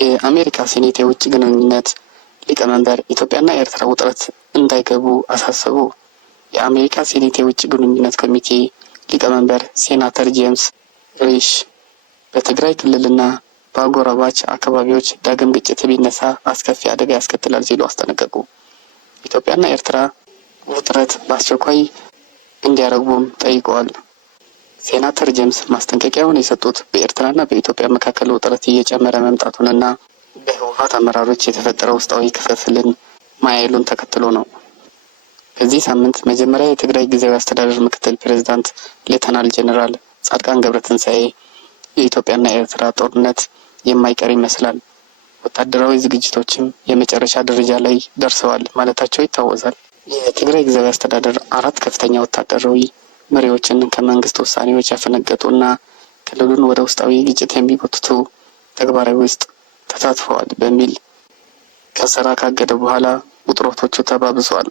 የአሜሪካ ሴኔት የውጭ ግንኙነት ሊቀመንበር ኢትዮጵያና ኤርትራ ውጥረት እንዳይገቡ አሳሰቡ። የአሜሪካ ሴኔት የውጭ ግንኙነት ኮሚቴ ሊቀመንበር ሴናተር ጄምስ ሪሽ በትግራይ ክልልና በአጎራባች አካባቢዎች ዳግም ግጭት ቢነሳ አስከፊ አደጋ ያስከትላል ሲሉ አስጠነቀቁ። ኢትዮጵያና ኤርትራ ውጥረት በአስቸኳይ እንዲያረግቡም ጠይቀዋል። ሴናተር ጄምስ ማስጠንቀቂያውን የሰጡት በኤርትራና በኢትዮጵያ መካከል ውጥረት እየጨመረ መምጣቱንና በህወሓት አመራሮች የተፈጠረው ውስጣዊ ክፍፍልን ማየሉን ተከትሎ ነው። በዚህ ሳምንት መጀመሪያ የትግራይ ጊዜያዊ አስተዳደር ምክትል ፕሬዝዳንት ሌተናል ጄኔራል ጻድቃን ገብረትንሳኤ የኢትዮጵያና የኤርትራ ጦርነት የማይቀር ይመስላል፣ ወታደራዊ ዝግጅቶችም የመጨረሻ ደረጃ ላይ ደርሰዋል ማለታቸው ይታወሳል። የትግራይ ጊዜያዊ አስተዳደር 4 ከፍተኛ ወታደራዊ መሪዎችን ከመንግስት ውሳኔዎች ያፈነገጡና ክልሉን ወደ ውስጣዊ ግጭት የሚጎትቱ ተግባራዊ ውስጥ ተሳትፈዋል በሚል ከስራ ካገደ በኋላ ውጥረቶቹ ተባብሰዋል።